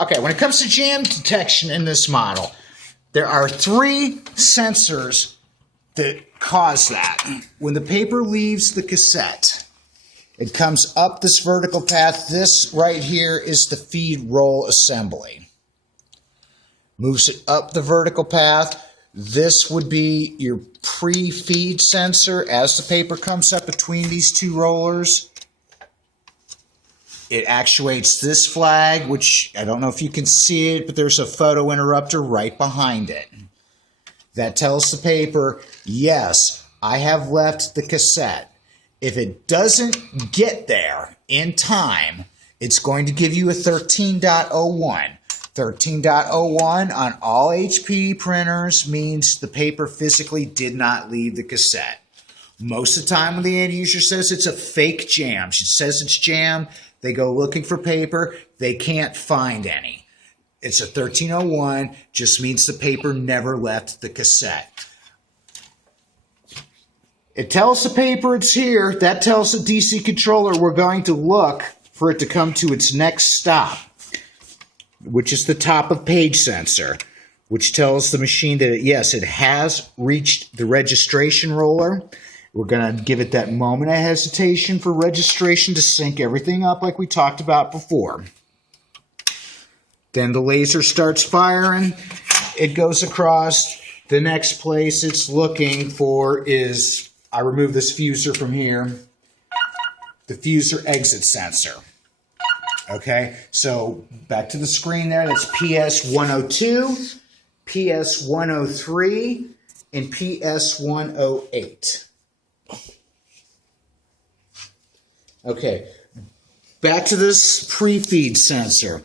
Okay, when it comes to jam detection in this model, there are 3 sensors that cause that. When the paper leaves the cassette, it comes up this vertical path. This right here is the feed roll assembly. Moves it up the vertical path. This would be your pre-feed sensor. As the paper comes up between these 2 rollers, it actuates this flag, which I don't know if you can see it, but there's a photo interrupter right behind it. That tells the paper, yes, I have left the cassette. If it doesn't get there in time, it's going to give you a 13.01. 13.01 on all HP printers means the paper physically did not leave the cassette. Most of the time when the end user says it's a fake jam, it says it's jam, they go looking for paper, they can't find any. It's a 13.01, just means the paper never left the cassette. It tells the paper it's here. That tells the DC controller we're going to look for it to come to its next stop, which is the top of page sensor, which tells the machine that, yes, it has reached the registration roller. We're going to give it that moment of hesitation for registration to sync everything up like we talked about before. Then the laser starts firing. It goes across. The next place it's looking for is, I remove this fuser from here, the fuser exit sensor. Okay, so back to the screen there. That's PS102, PS103, and PS108. Okay, back to this pre-feed sensor.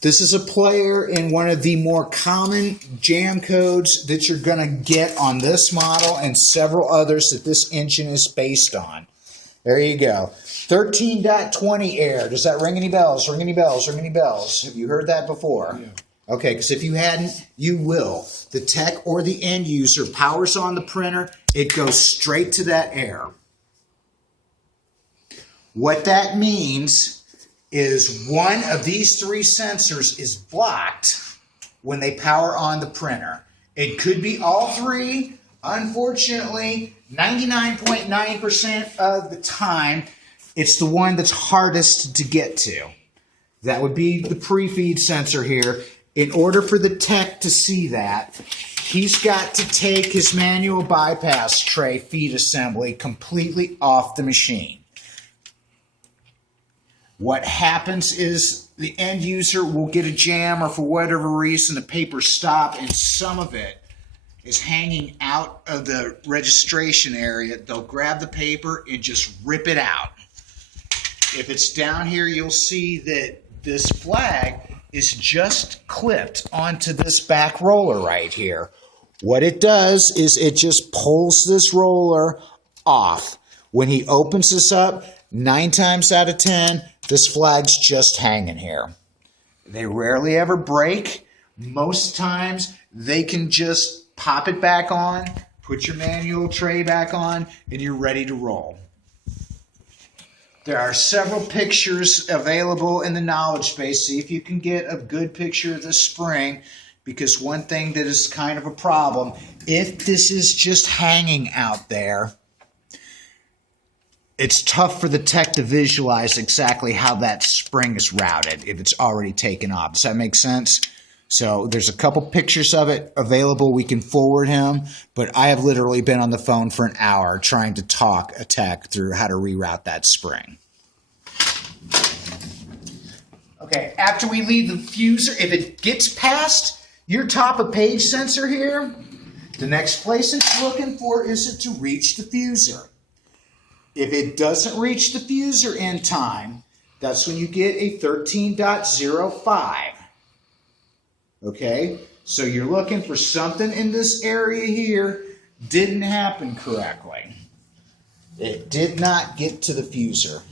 This is a player in one of the more common jam codes that you're going to get on this model and several others that this engine is based on. There you go. 13.20 air. Does that ring any bells? Ring any bells? Ring any bells? Have you heard that before? Yeah. Okay, because if you hadn't, you will. The tech or the end user powers on the printer. It goes straight to that air. What that means is one of these 3 sensors is blocked when they power on the printer. It could be all 3. Unfortunately, 99.9% of the time, it's the one that's hardest to get to. That would be the pre-feed sensor here. In order for the tech to see that, he's got to take his manual bypass tray feed assembly completely off the machine. What happens is the end user will get a jam, or for whatever reason the paper stopped and some of it is hanging out of the registration area. They'll grab the paper and just rip it out. If it's down here, you'll see that this flag is just clipped onto this back roller right here. What it does is it just pulls this roller off. When he opens this up, 9 times out of 10, this flag's just hanging here. They rarely ever break. Most times they can just pop it back on, put your manual tray back on, and you're ready to roll. There are several pictures available in the knowledge base. See if you can get a good picture of this spring, because one thing that is kind of a problem, if this is just hanging out there, it's tough for the tech to visualize exactly how that spring is routed if it's already taken off. Does that make sense? So there's a couple pictures of it available. We can forward him, but I have literally been on the phone for an hour trying to talk a tech through how to reroute that spring. Okay, after we leave the fuser, if it gets past your top of page sensor here, the next place it's looking for is it to reach the fuser. If it doesn't reach the fuser in time, that's when you get a 13.05. Okay, so you're looking for something in this area here didn't happen correctly. It did not get to the fuser.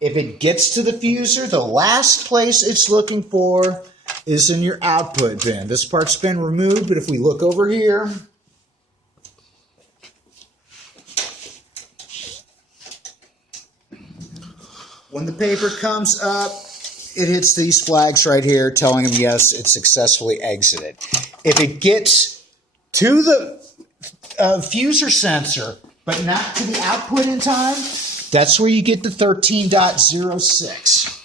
If it gets to the fuser, the last place it's looking for is in your output bin. This part's been removed, but if we look over here, when the paper comes up, it hits these flags right here telling them, yes, it's successfully exited. If it gets to the fuser sensor, but not to the output in time, that's where you get the 13.06.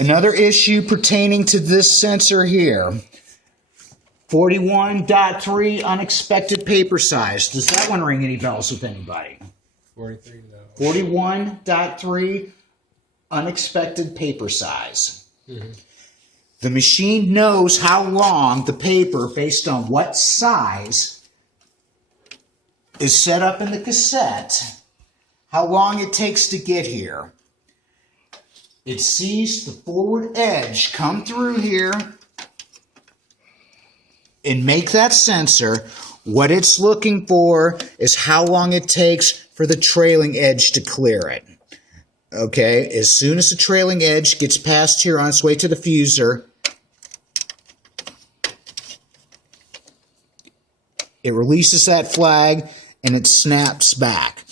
Another issue pertaining to this sensor here, 41.3 unexpected paper size. Does that one ring any bells with anybody? 43, no. 41.3 unexpected paper size. Mm-hmm. The machine knows how long the paper, based on what size, is set up in the cassette, how long it takes to get here. It sees the forward edge come through here and make that sensor. What it's looking for is how long it takes for the trailing edge to clear it. Okay, as soon as the trailing edge gets past here on its way to the fuser, it releases that flag and it snaps back.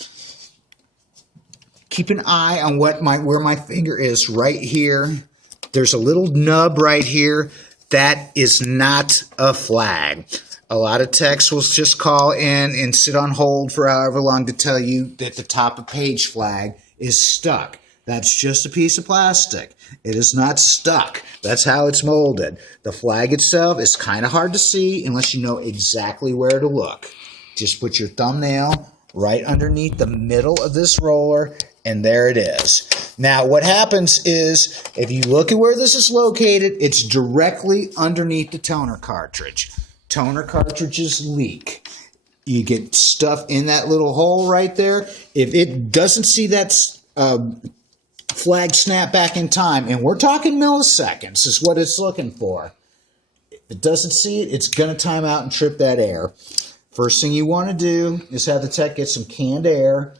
Keep an eye on where my finger is right here. There's a little nub right here. That is not a flag. A lot of techs will just call in and sit on hold for however long to tell you that the top of page flag is stuck. That's just a piece of plastic. It is not stuck. That's how it's molded. The flag itself is kind of hard to see unless you know exactly where to look. Just put your thumbnail right underneath the middle of this roller, and there it is. Now, what happens is, if you look at where this is located, it's directly underneath the toner cartridge. Toner cartridges leak. You get stuff in that little hole right there. If it doesn't see that flag snap back in time, and we're talking milliseconds is what it's looking for. If it doesn't see it, it's going to time out and trip that air. First thing you want to do is have the tech get some canned air,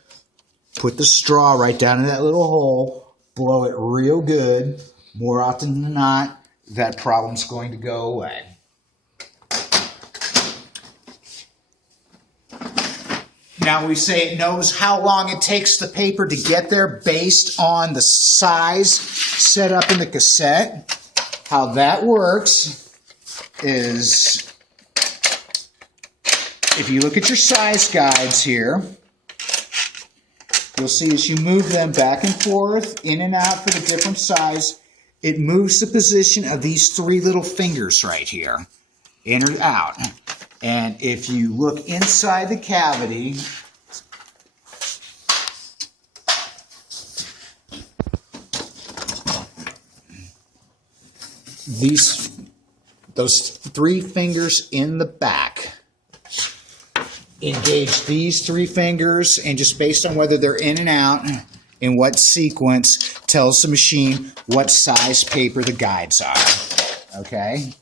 put the straw right down in that little hole, blow it real good. More often than not, that problem's going to go away. Now we say it knows how long it takes the paper to get there based on the size set up in the cassette. How that works is, if you look at your size guides here, you'll see as you move them back and forth, in and out for the different size, it moves the position of these three little fingers right here, in or out. And if you look inside the cavity, those three fingers in the back engage these three fingers, and just based on whether they're in and out in what sequence tells the machine what size paper the guides are. Okay?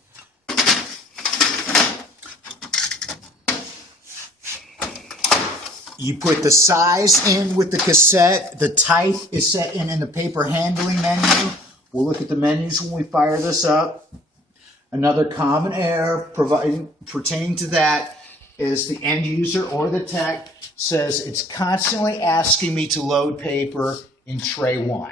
You put the size in with the cassette. The type is set in the paper handling menu. We'll look at the menus when we fire this up. Another common error pertaining to that is the end user or the tech says it's constantly asking me to load paper in tray 1.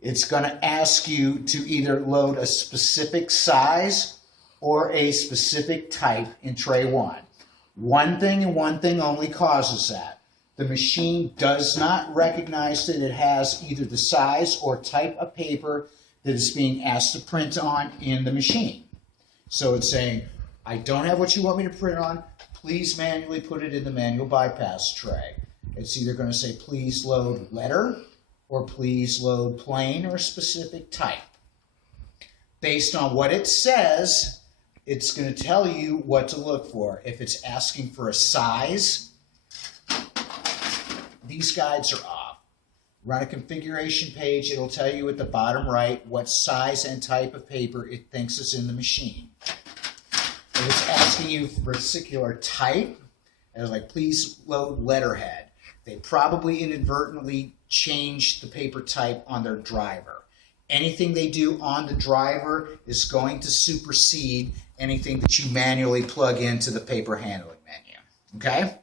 It's going to ask you to either load a specific size or a specific type in tray 1. One thing and one thing only causes that. The machine does not recognize that it has either the size or type of paper that is being asked to print on in the machine. So it's saying, I don't have what you want me to print on. Please manually put it in the manual bypass tray. It's either going to say, please load letter, or please load plain or specific type. Based on what it says, it's going to tell you what to look for. If it's asking for a size, these guides are off. Run a configuration page. It'll tell you at the bottom right what size and type of paper it thinks is in the machine. If it's asking you for a particular type, and like, please load letterhead, they probably inadvertently changed the paper type on their driver. Anything they do on the driver is going to supersede anything that you manually plug into the paper handling menu. Okay?